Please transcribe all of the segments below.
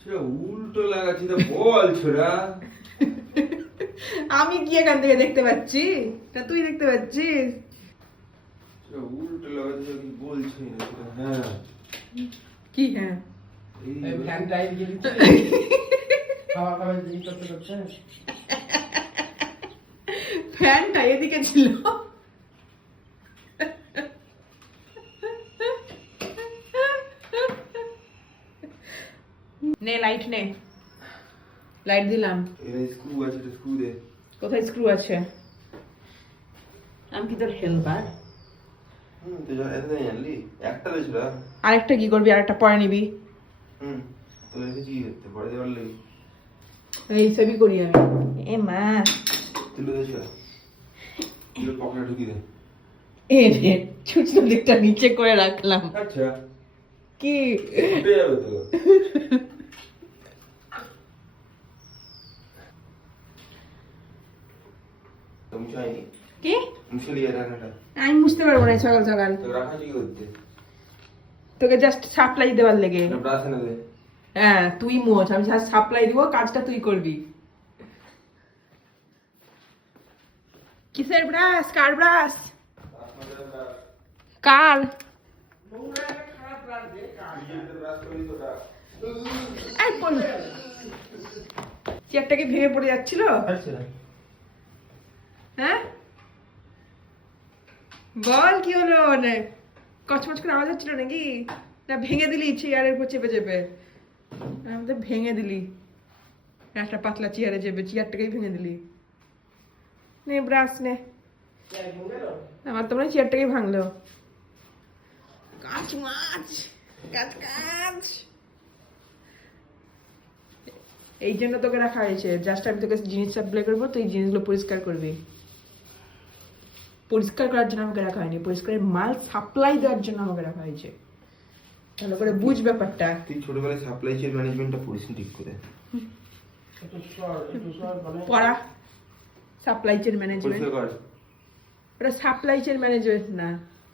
সেটা উল্টো লাগাচ্ছি তো বল ছোড়া। আমি কি এখান থেকে দেখতে পাচ্ছি? তা তুই দেখতে পাচ্ছিস? সেটা উল্টো লাগাচ্ছি কি বলছি হ্যাঁ। কি হ্যাঁ? এই এই ফ্যানটা এদিকে খাওয়া খাওয়া জিনিস করতে করতে। ফ্যানটা এদিকে ছিল। নে লাইট নে। লাইট দিলাম। স্ক্রু আছে স্ক্রু দে। কোথায় স্ক্রু আছে? আমি কি তোর হেল্পার আরেকটা কি করবি? আরেকটা পরে নিবি। এই সবই করি আমি। এ মা। তুলে দে ছোড়া তুলে পকেটে ঢুকি দে। এ রে ছুচলো দিকটা নিচে করে রাখলাম। আচ্ছা। কি উঠে যাবে তো তো মুছাইনি কি? মুছে লিয়ে রাখাটা আমি বুঝতে পারব না সকাল সকাল তো রাখা কি করতে? তোকে জাস্ট সাপ্লাই দেওয়ার লেগে। এটা ব্রাশ এনে দে। হ্যাঁ তুই মোচ আমি সাপ্লাই দিব কাজটা তুই করবি। কিসের ব্রাশ? কার ব্রাশ? কার? চেয়ারটাকে ভেঙে পড়ে যাচ্ছিল? হ্যাঁ? বল কি হলো? মানে কচমচ করে আওয়াজ হচ্ছিল নাকি? না ভেঙে দিলি চেয়ারের উপর চেপে চেপে। আমাদের ভেঙে দিলি। একটা পাতলা চেয়ারে চেপে চেয়ারটাকেই ভেঙে দিলি। নে ব্রাশ নে। আমার তো মনে হয় চেয়ারটাকেই ভাঙলো। কাজ মাছ কাজ কাজ এই জন্য তোকে রাখা হয়েছে। জাস্ট আমি তোকে জিনিস সাপ্লাই করব তুই জিনিসগুলো পরিষ্কার করবি। পরিষ্কার করার জন্য আমাকে রাখা হয়নি পরিষ্কারের মাল সাপ্লাই দেওয়ার জন্য আমাকে রাখা হয়েছে। ভালো করে বুঝ ব্যাপারটা। তুই ছোটবেলায় সাপ্লাই চেইন ম্যানেজমেন্টটা পড়িস ঠিক করে। মানে পড়া সাপ্লাই চেন ম্যানেজমেন্ট ওটা সাপ্লাই চেন ম্যানেজমেন্ট না।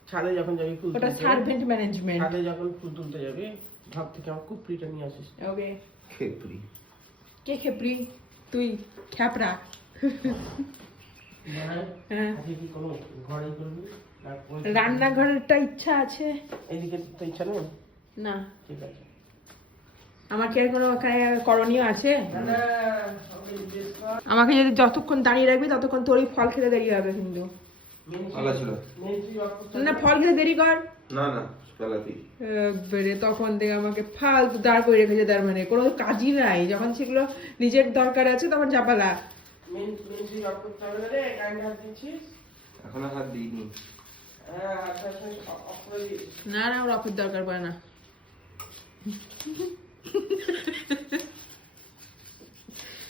ছাদে যখন যাবি ফুল ওটা তুলতে, সার্ভেন্ট ম্যানেজমেন্ট ছাদে যখন ফুল তুলতে যাবি ভাব থেকে আমার কুপড়িটা নিয়ে আসিস। ওকে। খেপড়ি। কে খেপড়ি? তুই খ্যাপড়া। রান্নাঘরেরটা ইচ্ছা আছে। এইদিকে তো ইচ্ছা নেই? না। ঠিক আছে। আমার কি আর কোনো করণীয় আছে? আমাকে যদি যতক্ষণ দাঁড়িয়ে রাখবি ততক্ষণ তোরই ফল খেতে দেরি হবে কিন্তু। না ফল খেতে দেরি কর। না না তখন থেকে আমাকে ফালতু দাঁড় করে রেখেছে তার মানে কোনো কাজই নাই। যখন সেগুলো নিজের দরকার আছে তখন চাপালা এখনও হাত দিইনি। হ্যাঁ না না ওর অফের দরকার পড়ে না।